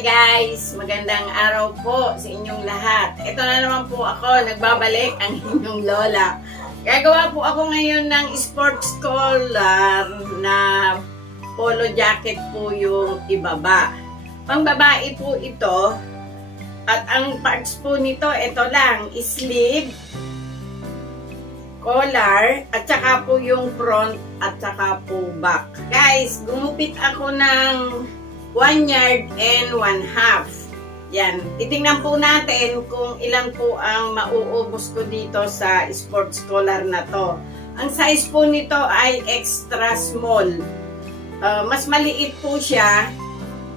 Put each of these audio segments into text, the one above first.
Hi guys! Magandang araw po sa inyong lahat. Ito na naman po ako, nagbabalik ang inyong lola. Gagawa po ako ngayon ng sports collar na polo jacket po yung ibaba. Pang babae po ito. At ang parts po nito, ito lang, sleeve, collar, at saka po yung front, at saka po back. Guys, gumupit ako ng 1 yard and 1/2. Yan. Titingnan po natin kung ilan po ang mauubos ko dito sa sports collar na to. Ang size po nito ay extra small. Mas maliit po siya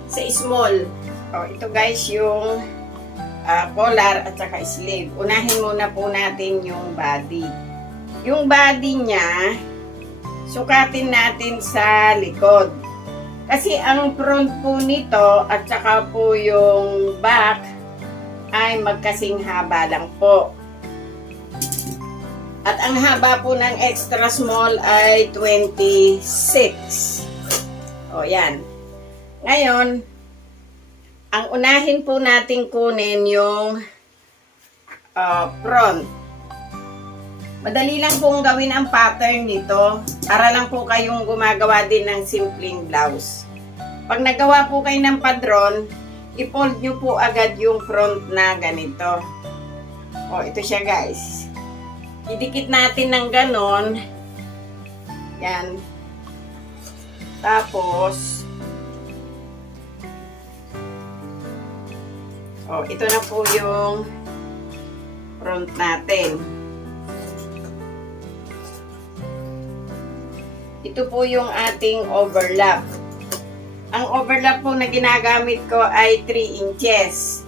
sa small. Ito guys yung collar at saka sleeve. Unahin muna po natin yung body. Yung body niya, sukatin natin sa likod. Kasi ang front po nito at saka po yung back ay magkasing haba lang po. At ang haba po ng extra small ay 26. O yan. Ngayon, ang unahin po natin kunin yung front. Madali lang pong gawin ang pattern nito. Para lang po kayong gumagawa din ng simpleng blouse. Pag nagawa po kayo ng padron, i-fold nyo po agad yung front na ganito. Ito siya guys. Idikit natin ng ganon. Yan. Tapos, ito na po yung front natin. Ito po yung ating overlap. Ang overlap po na ginagamit ko ay 3 inches.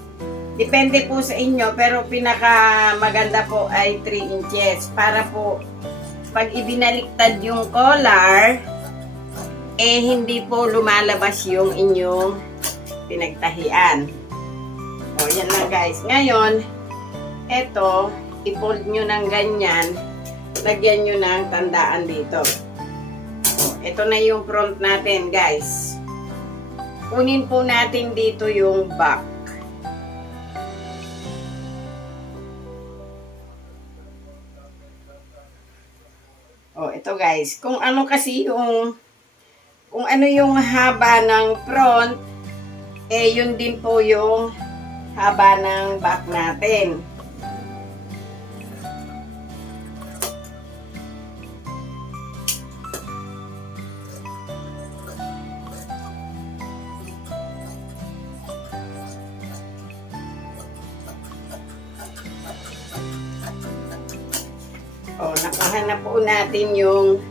Depende po sa inyo, pero pinaka maganda po ay 3 inches. Para po, pag ibinaliktad yung collar, hindi po lumalabas yung inyong pinagtahian. Yan lang guys. Ngayon, eto, i-fold nyo ng ganyan. Lagyan nyo ng tandaan dito. Ito na yung front natin, guys. Kunin po natin dito yung back. Ito guys. Kung ano kasi yung haba ng front, yun din po yung haba ng back natin. Nakuha na po natin yung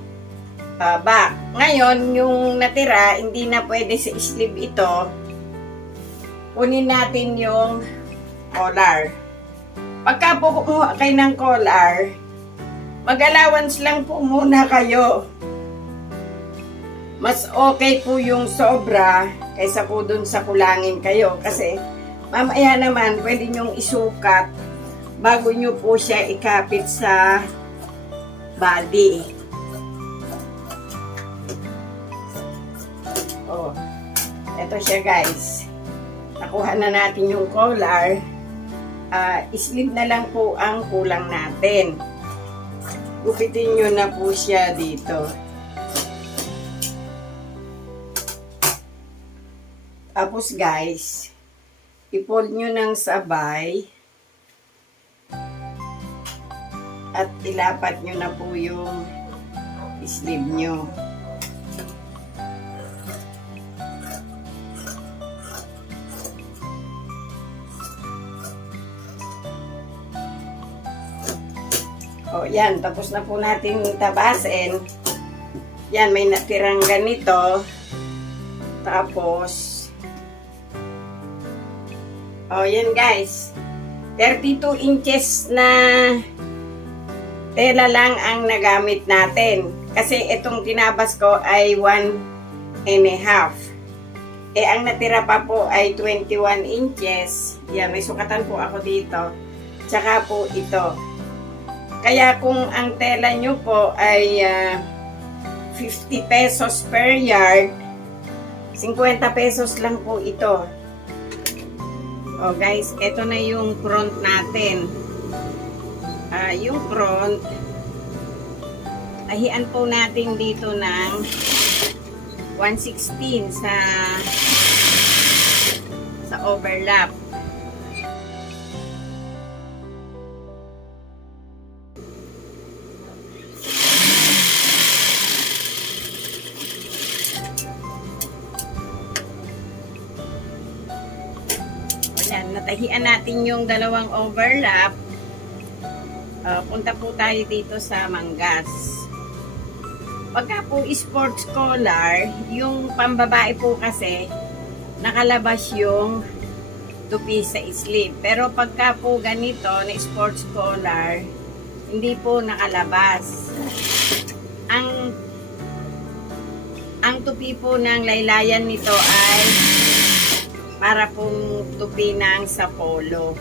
back. Ngayon, yung natira, hindi na pwede sa sleeve ito. Kunin natin yung collar. Pagka po kumuha kayo ng collar, mag-allowance lang po muna kayo. Mas okay po yung sobra kaysa po dun sa kulangin kayo. Kasi mamaya naman, pwede nyong isukat bago nyo po siya ikapit sa body. Ito siya guys. Nakuha na natin yung collar. Sleeve na lang po ang kulang natin. Gupitin nyo na po siya dito. Tapos guys, i-fold nyo ng sabay. At ilapat nyo na po yung sleeve nyo. Yan. Tapos na po natin tabasin. Yan, may natirang ganito. Tapos, yan guys. 32 inches na tela lang ang nagamit natin. Kasi itong tinabas ko ay 1.5. Ang natira pa po ay 21 inches. Yan, may sukatan po ako dito. Tsaka po ito. Kaya kung ang tela nyo po ay 50 pesos per yard, 50 pesos lang po ito. Oh guys, ito na yung front natin. Yung front, tahian po natin dito ng 1/16 sa overlap. Ayan, natahian natin yung dalawang overlap. Punta po tayo dito sa manggas. Pagka po sports collar, yung pambabae po kasi nakalabas yung tupi sa sleeve. Pero pagka po ganito na sports collar, hindi po nakalabas. Ang tupi po ng laylayan nito ay para pong tupi ng sa polo.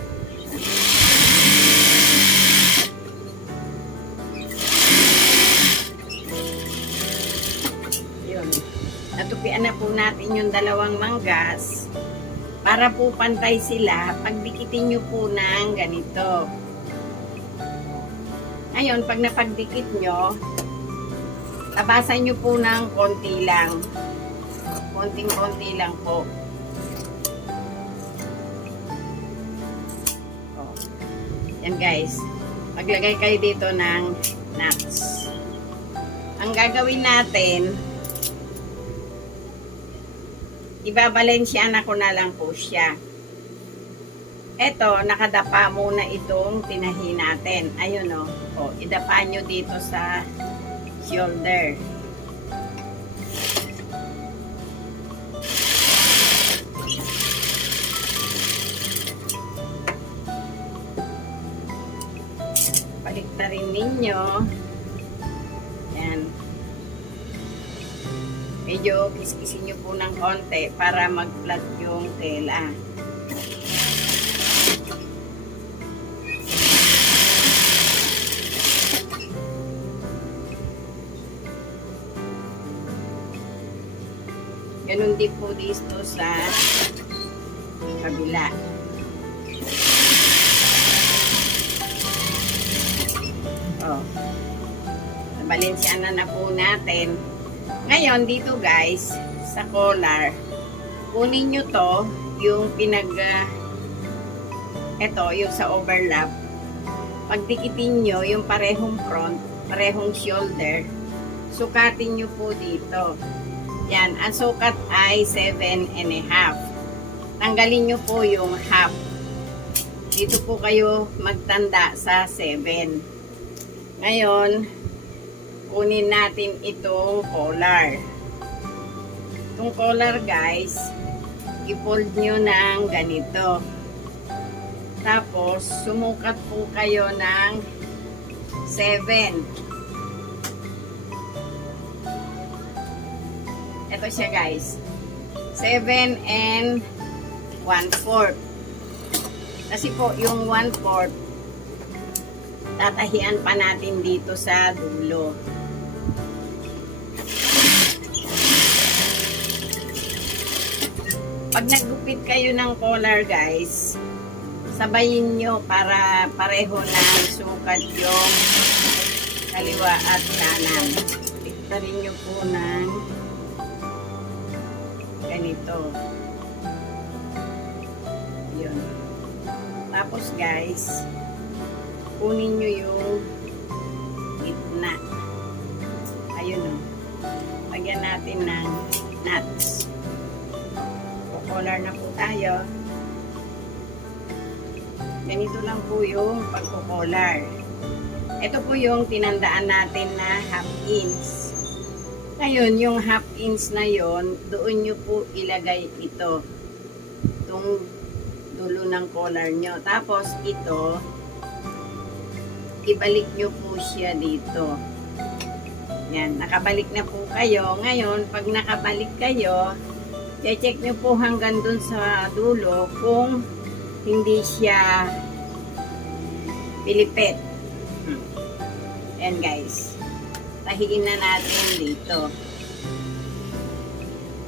Natupian na po natin yung dalawang manggas para po pantay sila. Pagdikitin nyo po ng ganito. Ngayon, pag napagdikit nyo, tabasan nyo po ng konti lang. Konting-konti lang po. Yan guys. Maglagay kayo dito ng nuts. Ang gagawin natin, ibabalensyana ko na lang po siya. Eto, nakadapa muna itong tinahi natin. Ayun o. Idapa nyo dito sa shoulder. Baliktarin ninyo. Yan. Medyo kiskisin nyo po ng konti para mag-flat yung tela. Ganun din po dito sa kabila. Balensyana na po natin. Ngayon, dito guys, sa collar, kunin nyo to, yung ito, yung sa overlap. Pagdikitin nyo, yung parehong front, parehong shoulder, sukatin nyo po dito. Yan, ang sukat ay 7.5. Tanggalin nyo po yung half. Dito po kayo magtanda sa 7. Ngayon, kunin natin itong collar. Itong collar guys, i-fold nyo ng ganito. Tapos, sumukat po kayo ng 7. Ito siya guys. 7 and 1/4. Kasi po, yung 1/4, tatahian pa natin dito sa dulo. Pag naggupit kayo ng collar guys, sabayin nyo para pareho na sukat yung kaliwa at kanan. Iktarin nyo po ng ganito. Yun. Tapos guys, kunin nyo yung gitna. Ayun o. Lagyan natin ng nuts. Collar na po tayo. Ganito lang po yung pagko-collar. Ito po yung tinandaan natin na 1/2 inch. Ngayon, yung 1/2 inch na yon, doon nyo po ilagay ito. Itong dulo ng collar nyo. Tapos ito, ibalik nyo po siya dito. Yan, nakabalik na po kayo. Ngayon, pag nakabalik kayo, check nyo po hanggang dun sa dulo kung hindi siya pilipit. Ayan guys. Tahiin na natin dito.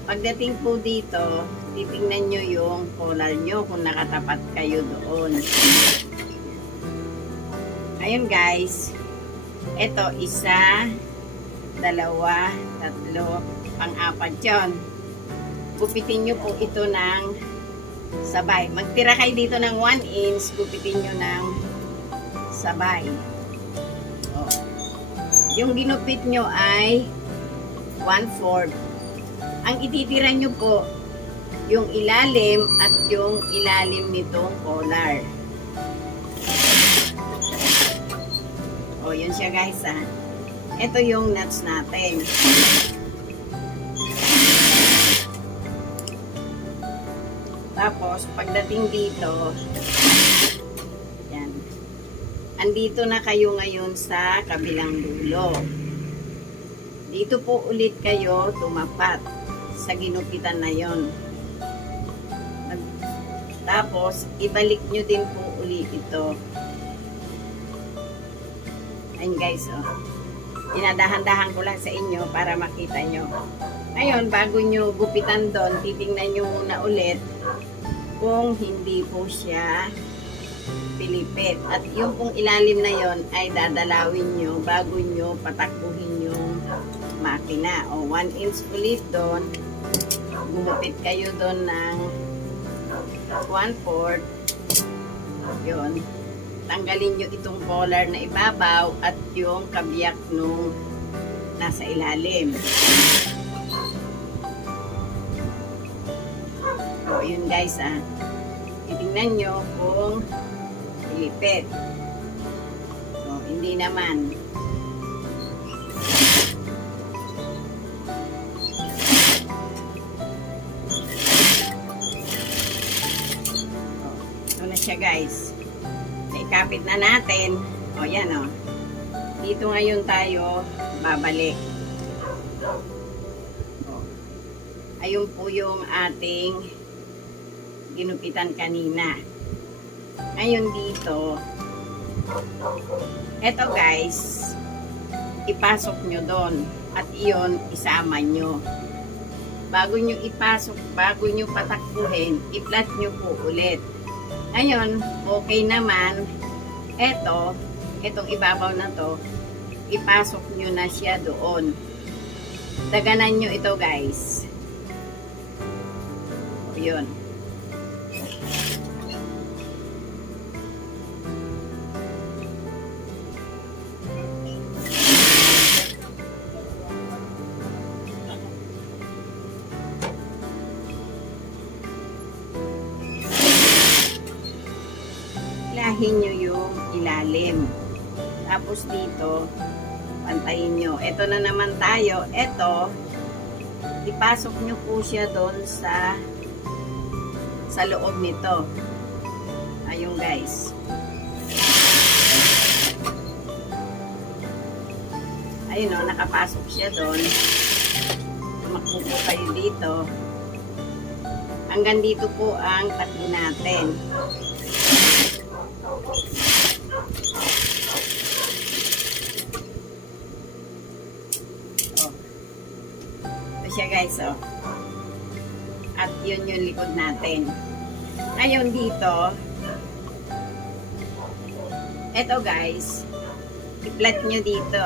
Pagdating po dito, titingnan nyo yung collar nyo kung nakatapat kayo doon. Ayun guys, ito isa, dalawa, tatlo, pang-apat yun. Gupitin nyo po ito ng sabay. Magtira kayo dito ng 1 inch, gupitin nyo ng sabay. O. Yung ginupit nyo ay 1/4. Ang ititira nyo po, yung ilalim at yung ilalim nitong collar. O, yun siya guys ha. Ito yung nuts natin. Tapos, pagdating dito, yan. Andito na kayo ngayon sa kabilang dulo. Dito po ulit kayo tumapat sa ginupitan na yon. Tapos, ibalik nyo din po ulit ito. Ayun guys, oh. Dinadahan-dahan ko lang sa inyo para makita nyo. Ngayon, bago nyo gupitan doon, titingnan nyo muna ulit kung hindi po siya pilipit. At yung pong ilalim na yon ay dadalawin nyo bago nyo patakbuhin yung makina. O 1 inch ulit doon. Gumupit kayo doon ng 1/4. Yun. Tanggalin nyo itong collar na ibabaw at yung kabiyak nung nasa ilalim. O, yun guys ah. Titingnan nyo kung pilipit. O, hindi naman. O, ito na siya guys. Ikapit na natin. O, yan o. Dito ngayon tayo babalik. O. Ayun po yung ating ginupitan kanina. Ngayon dito, eto guys, ipasok nyo doon. At iyon, isama nyo. Bago nyo ipasok, bago nyo patakbuhin, i-flat nyo po ulit. Ngayon, okay naman, etong ibabaw na to, ipasok nyo na siya doon. Daganan nyo ito guys. Yun. Ilahin nyo yung ilalim. Tapos dito, pantayin nyo. Ito na naman tayo. Ito, ipasok nyo po siya doon sa loob nito. Ayun guys. Ayun o, nakapasok siya doon. Tumakbo po kayo dito. Hanggang dito po ang takbo natin. Ito siya guys, oh. At yun yung likod natin. Ngayon dito, eto guys, i-flat nyo dito.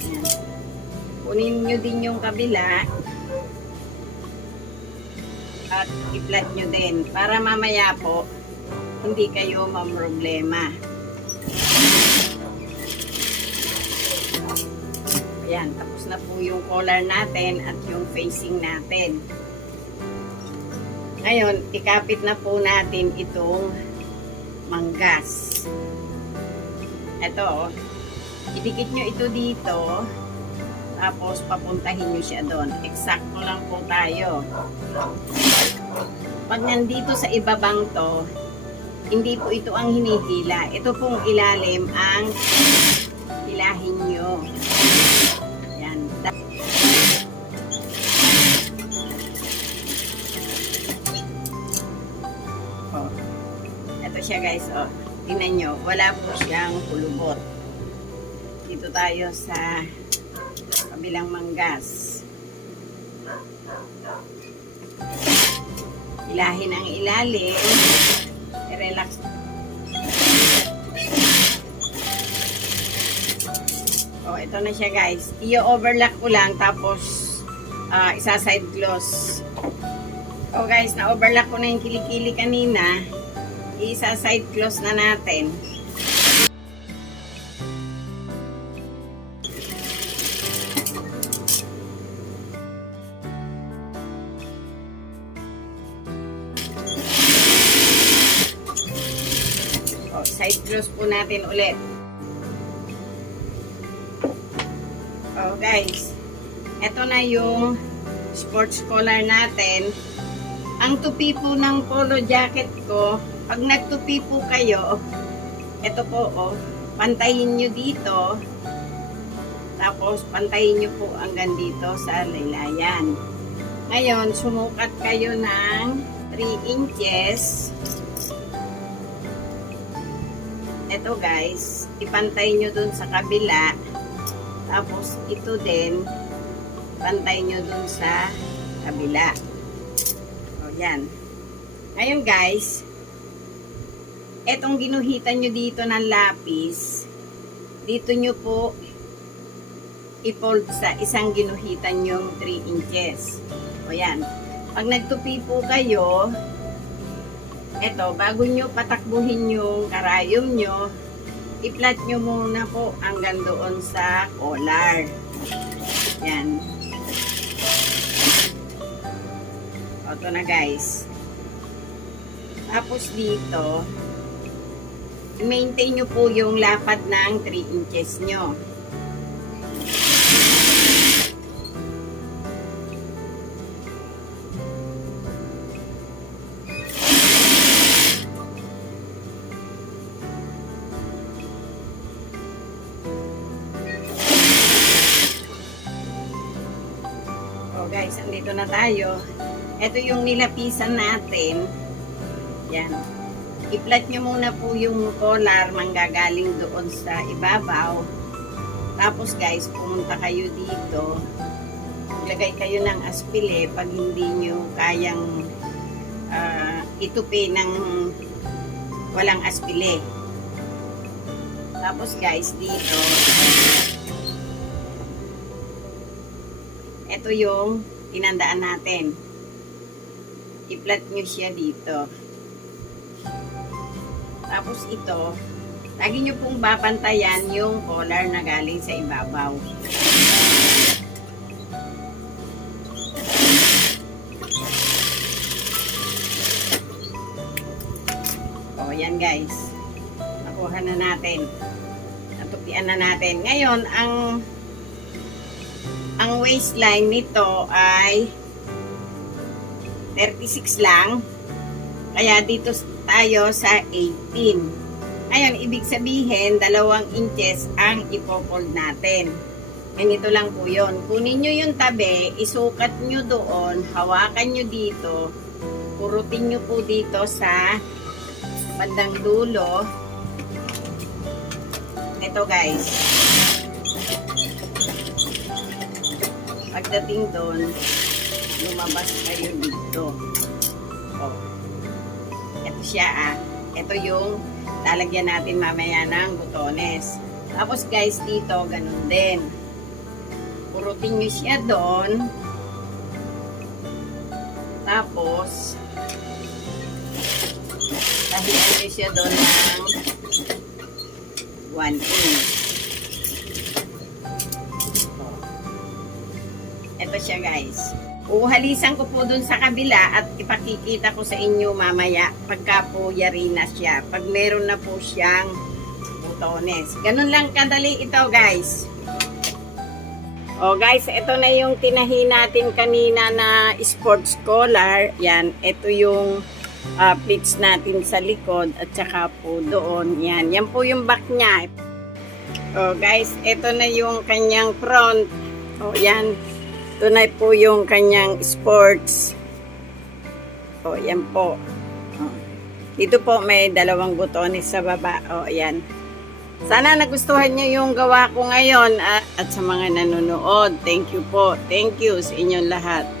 Ayan. Kunin nyo din yung kabila at i-flat nyo din para mamaya po hindi kayo mamroblema. Ayan, tapos na po yung collar natin at yung facing natin. Ngayon, ikapit na po natin itong manggas. Ito, idikit nyo ito dito, tapos papuntahin nyo siya doon. Eksakto lang po tayo. Pag nandito sa ibabang to, hindi po ito ang hinihila. Ito pong ilalim ang hilahin nyo. Yan. Oh. Ito siya guys. Oh. Tingnan nyo. Wala po siyang kulubot. Dito tayo sa Kabilang manggas. Ilahin ang ilalim. I-relax. Oh, ito na siya guys. I-overlock ko lang tapos isa-side close. Oh guys, na-overlock ko na yung kilikili kanina. Isa-side close na natin. Oh, side close po natin ulit. Oh guys, ito na yung sports collar natin. Ang tupi po ng polo jacket ko, pag nagtupi po kayo, ito po oh, pantayin nyo dito. Tapos pantayin nyo po hanggang dito sa laylayan. Ngayon, sumukat kayo ng 3 inches. Ito guys, ipantay nyo dun sa kabila. Tapos ito din, pantay nyo dun sa kabila. O yan. Ngayon guys, etong ginuhitan nyo dito ng lapis, dito nyo po i-fold sa isang ginuhitan yung 3 inches. O yan. Pag nagtupi po kayo, eto, bago nyo patakbuhin yung karayom nyo, i-flat nyo muna po hanggang doon sa collar. Yan. O, ito na guys. Tapos dito, i-maintain nyo po yung lapad ng 3 inches nyo. Guys, andito na tayo. Ito yung nilapisan natin. Yan. I-flat nyo muna po yung collar manggagaling doon sa ibabaw. Tapos guys, pumunta kayo dito. Maglagay kayo ng aspile pag hindi nyo kayang itupi ng walang aspile. Tapos guys, dito ito yung tinandaan natin. I-flat nyo siya dito. Tapos ito, lagi nyo pong babantayan yung collar na galing sa ibabaw. O, yan guys. Nakuha na natin. Natupian na natin. Ngayon, ang waistline nito ay 36 lang. Kaya dito tayo sa 18. Ngayon, ibig sabihin, 2 inches ang ipofold natin. Ganito lang po yun. Kunin nyo yung tabi, isukat nyo doon, hawakan nyo dito, purutin nyo po dito sa bandang dulo. Ito guys. Pagdating doon, lumabas kayo dito. Oh. Ito siya Ito yung lalagyan natin mamaya ng butones. Tapos guys, dito, ganun din. Purutin nyo siya doon. Tapos, tahian nyo siya doon ng 1 inch. Ito siya guys. Uhalisan ko po dun sa kabila at ipakikita ko sa inyo mamaya pagka po yari na siya. Pag meron na po siyang butones. Ganun lang kadali ito guys. O guys, ito na yung tinahi natin kanina na sports collar. Yan, ito yung pleats natin sa likod at saka po doon. Yan, yan po yung back niya. O guys, ito na yung kanyang front. O yan. Ito na po yung kanyang sports. O, yan po. O. Dito po may 2 butones sa baba. O, yan. Sana nagustuhan nyo yung gawa ko ngayon at sa mga nanonood. Thank you po. Thank you sa inyong lahat.